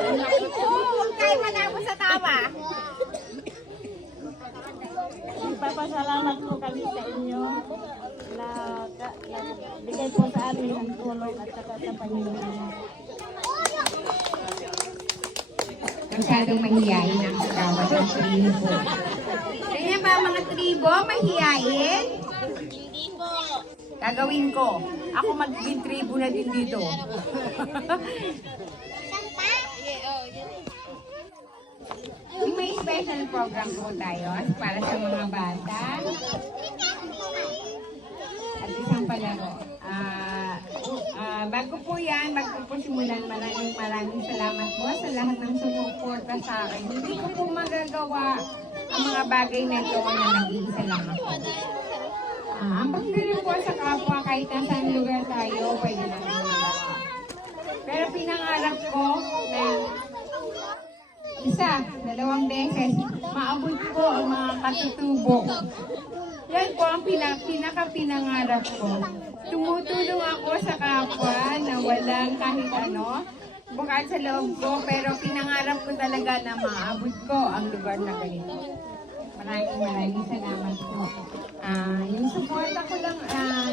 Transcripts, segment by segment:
Huwag kayo matapos sa tawa. Papasalamat po kami sa inyo na bigay po sa amin ng tulong at saka sa Panginoon. Masyadong mahihayin ang kagawad ng tribo. Ganyan ba mga tribo? Mahihayin? Hindi po. Gagawin ko. Ako magiging tribo na din dito. May special program po tayo para sa mga bata. At isang palaro. Bago po yan, bago po simulan, maraming salamat po sa lahat ng sumuporta sa akin. Hindi ko po magagawa ang mga bagay na ito na nag-iisa lang ako. Ang pagdirin po sa kapwa kahit nasaan lugar tayo, pwede natin magawa. Pero pinangarap ko na 1, 2 beses, maabot ko ang mga katutubo. Yan po ang pinaka-pinangarap ko. Tumutulong ako sa kapwa na walang kahit ano, bukod sa loob ko, pero pinangarap ko talaga na maabot ko ang lugar na ganito. Maraming salamat po. Yung suporta ko lang,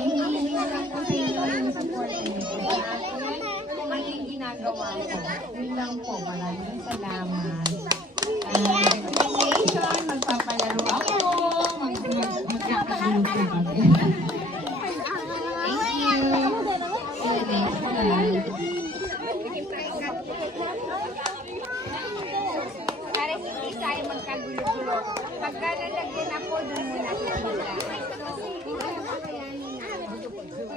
hinihingi lang po sa inyo yung suporta niyo po sa akin. Kung ano yung ginagawa ko. Yun lang po, maraming salamat. Congratulations, magpapalaro ako. Magkakaluto kami. Thank you. Para hindi tayo magkagulo-gulo. Pagka nalagyan na po, doon muna sila.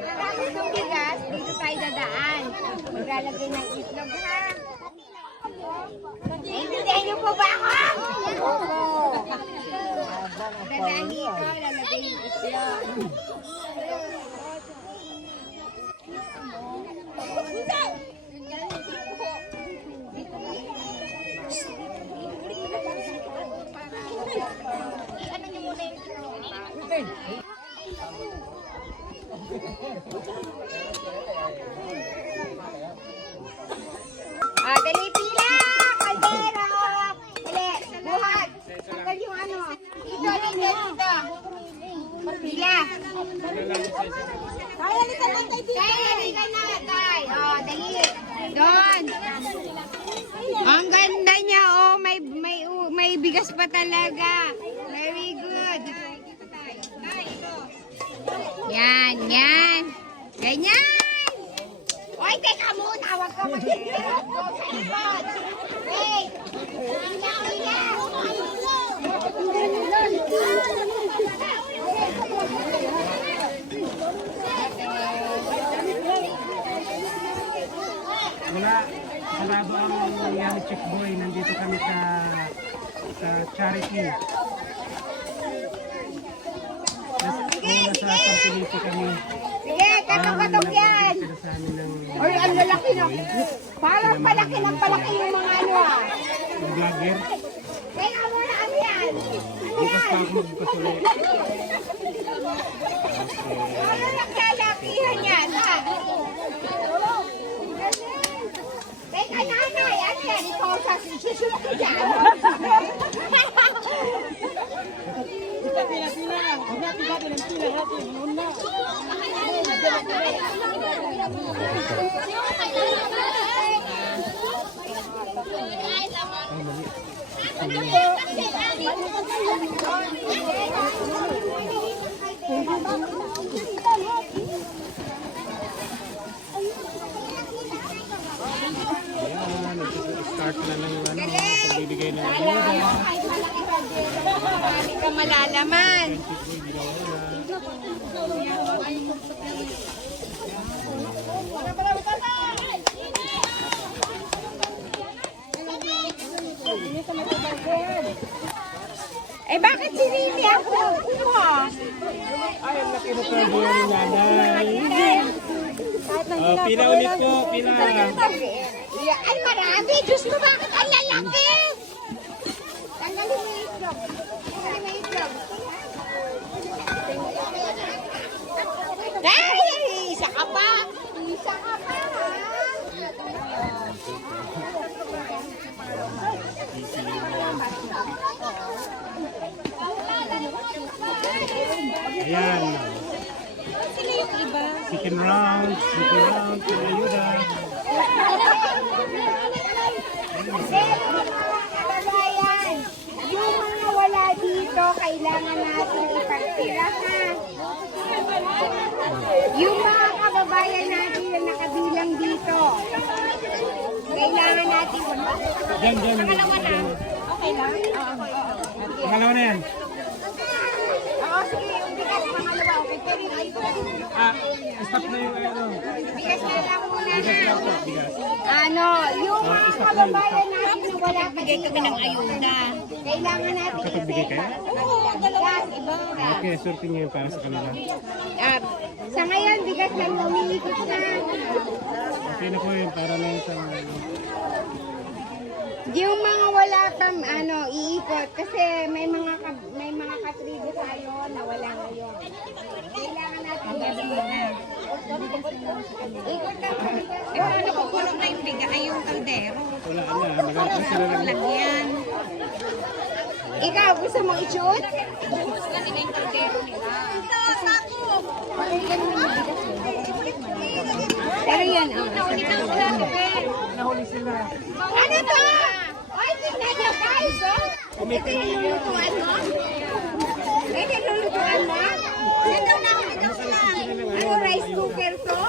Marami itong bigas, dito tayo dadaan. Maglalagay ng itlog, ha? Naintindihan niyo po ba ako? Opo. Dadaan dito, lalagay yung itlog. Ano niyo muna yung dali pila! Kaldero! Dali, buhat! Tanggal yung ano. Dito. Pila. Kaya halika na, tay. Dali. Doon. Ang ganda niya, may bigas pa talaga. Very good. Yan. Ganyan. Oy, teka muna. Huwag ka mag-hirap ko sa likod. Hey! Wala, sarado ang Yummy Chick Boy. Nandito kami sa charity. Nasa Sampiliti kami. Sige, katok-katok yan. Oy, ang lalaki na. Parang palaki ng palaki yung mga ano ah. Yung vlogger. Kaya muna ano yan. Bukas pa ako magpasuli. Parang nagkalakihan yan ha. Teka nanay, ano yan? Ikaw sa susunod ko dyan. Start na lang yung pagbibigay ng ayuda. Marami ka malalaman. Eh bakit si Riri ako? Ay, ang laki na tayo ni nanay. Pila ulit po, pila. Ay marami, Diyos mo bakit ang lalaki? Tanggalin mo yung itlog. Tanggalin mo yung itlog. Ay, isa ka pa. Isa ka pa ha? Ayan. Second round, ayuda. Kababayan, yung mga wala dito, kailangan natin ipagtirahan. Yung mga kababayan natin na nakabilang dito, kailangan natin. Diyan. Okay lang? Pangalawa na yan. Oo, sige, yung bigas, pangalawa, okay. Pero yung ito, Stop na yung ano. bigas na lang muna Bigas ha. lang po, bigas. Ano, yung mga kababayan natin na wala pa Bigay kami ng ayuda. kailangan natin Nakapagbigay kayo? Oo, bigas, iba. Okay, sorting nyo yun para sa kanila. Sa ngayon, bigas lang umiikot na. Okay na po yun, para na yun sa Yung mga wala pang iikot kasi may mga katribo tayo na wala ngayon. Kailangan natin gawin. Ikot na po. Nakukulong na yung biga ay yung kaldero. wala na, maganda sila lang. Lagyan. Ikaw, gusto mong i-shoot? Buhos na nila yung kaldero nila. Pero yan, Nahuli sila. Ano to? Ay, tingnan nyo guys, oh. Kumitin nyo yun. Lulutuan mo? Eh, nilulutuan mo? Ano, rice cooker to?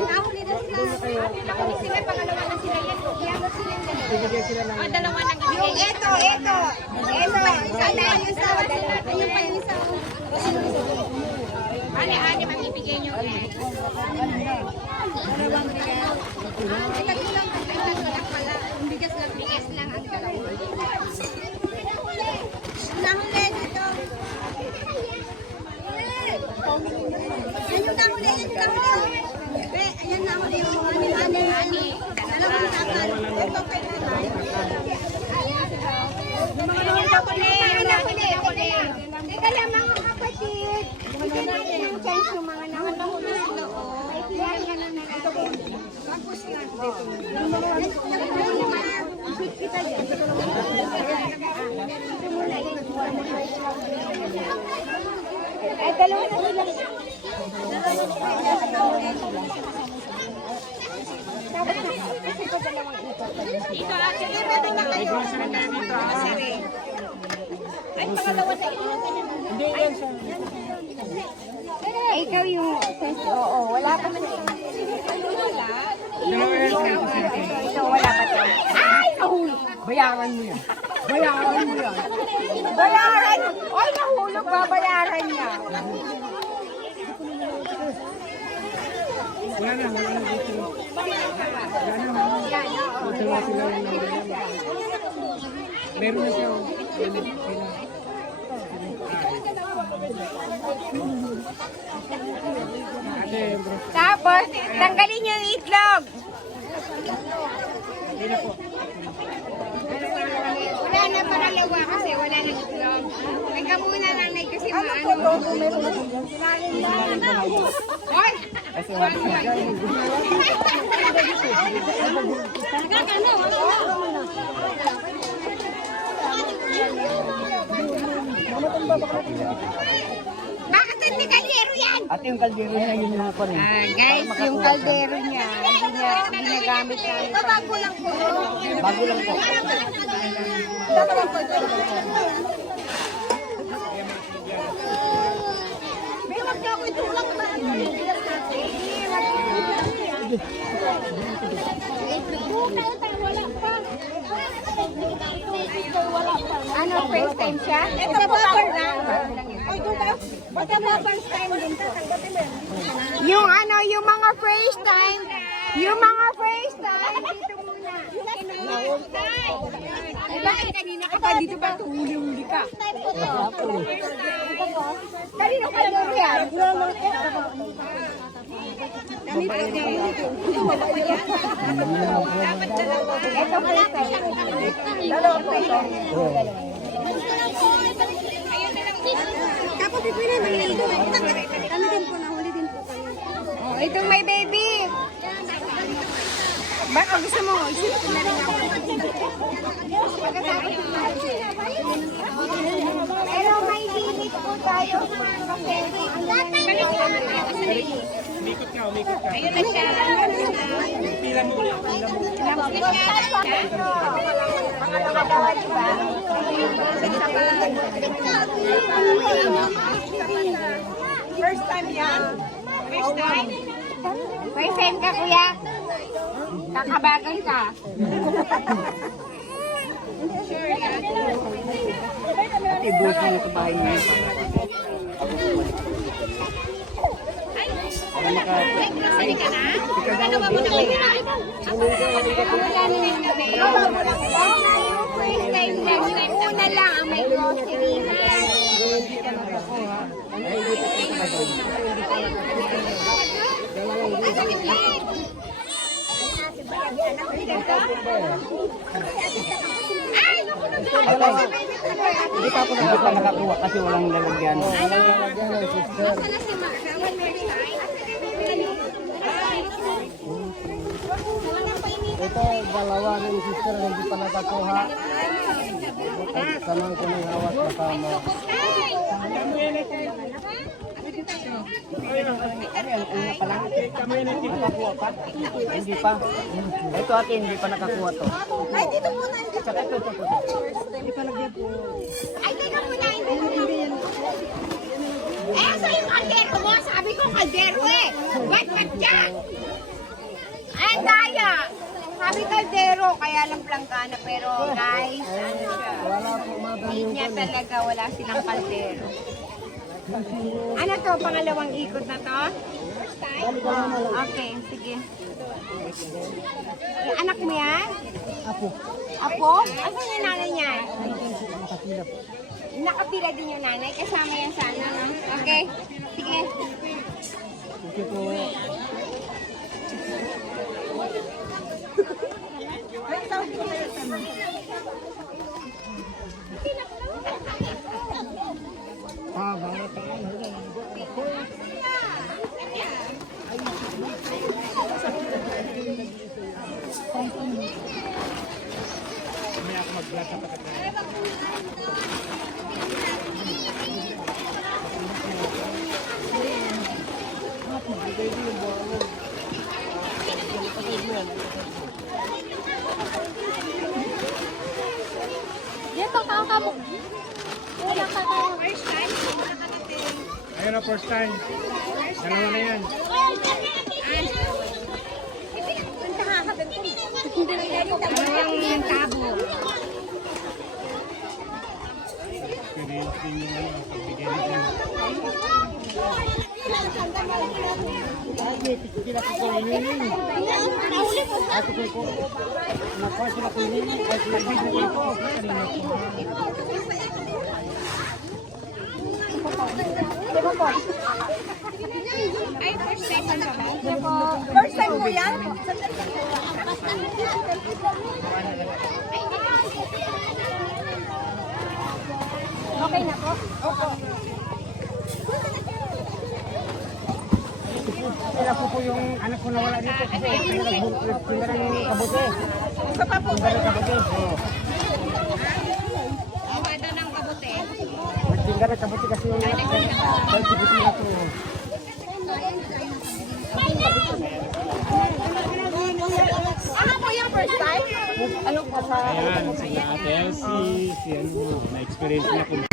Nahuli na sila. Nahuli sila, pangalawa na sila yan. Iyangot sila yung dalawa. Bibigyan sila ng... Dalawa nang Yung ito. Sana yung isa. Yung pa yung isa. ani mamibigay nyo guys. Dalawang bigas. Tatlo lang pala. Bigas lang ang dalawa. Nahuli dito. Yan yung nahuli. Ayan nahuli yung mga ani. Dalawang tatal. Ito kayo nahuli. Teka lang mga kapatid. Bigyan natin ng chance yung mga nahuli. May kailangan ka na natin. Tapos lang. Kita dyan. Ito muna. Ay, dalawa na sila. Tapos na. Kasi ito dalawang ito. Ito ate, pwede na kayo. Grocery tayo dito. Grocery. Ay, pangalawa na ito. Hindi yan siya. Ay, ikaw yung... Oo, wala pa man. Dalawa yan. Ito, wala pa to. Ay, nahulog. Bayaran mo yan. Bayaran! Ay, nahulog. Babayaran niya. Wala na dito. Yan, oo. Ito na sila yung meron na siya. Ate, bro. Tapos, tanggalin niyo yung itlog. Hindi na po. Wala na pangalawa kasi wala na itlog. Teka muna lang, Nay, kasi maano. Hoy! Bakit hindi kaldero yan? At yung kaldero niya yun yung ako rin. Guys, yung kaldero niya, ginagamit namin. Bago lang po. Bago lang po. May wag niyo ako itulak ba? Ano, first time siya? Ito po lang. First time din to. Yung ano, yung mga first time, dito muna. First time. Bakit kanina ka pa dito ba tuhuli-huli ka? Kanina ka lang yan. Ito first time. Dalawang first time. Tapos ito na, mahili ko. Kami din po, nahuli din po kayo. Oh, itong may baby. Baka gusto mo, isip ko na rin ako. Pagkatapos yung pero may limit po tayo Umikot ka, umikot ka. Ayun na siya. Pila mo ulit, pila mo. First time yan? First time? First time ka, kuya? Kakabagan ka? Sure yan? Ibus na sa bahay niya. Grocery ka na? Ano ba muna ba yan? First time, next time. Una lang ang may grocery na. Hindi pa ako nakakuha kasi walang lalagyan. Basta na si Mark. Ito, dalawa ng sister na hindi pa nakakuha. Samang ko ng hawat kasama. Hindi pa. Ito ate, hindi pa nakakuha to. Ay, dito muna. Tsaka ito. Ay, teka muna. Eh, sa yung kaldero mo. Sabi ko kaldero eh. Ba't dyan? Ay, daya. Sabi kaldero, kaya lang planggana. Pero guys, ano siya? Hindi niya talaga, wala silang kaldero. Ano to? Pangalawang ikot na to? Okay, sige. Yung anak mo yan? Apo. Apo? Asan yung nanay niya? Nakapila din yung nanay. Kasama yan sana, no? Okay. Sige. Ito po. Mamaya ako mag-vlog sa pagkakain. Dito ka mo. Wala ka ka. First time? Ayun na, first time. Dalawa na yan. Dalawang tabo. Experience din yung ano, pagbigay nito. Ay, first time pa ba? First time mo yan? Okay na po? Opo. Kaya po yung anak ko nawala dito kasi pinarang kabuti. Isa pa po. Pinarang kabuti. Awada ng kabuti. Pinarang kabuti kasi yung kabuti na to. Ano po yung first time? Ano pa sa... Ayan, si Ate Elsie, si ano, na-experience niya kung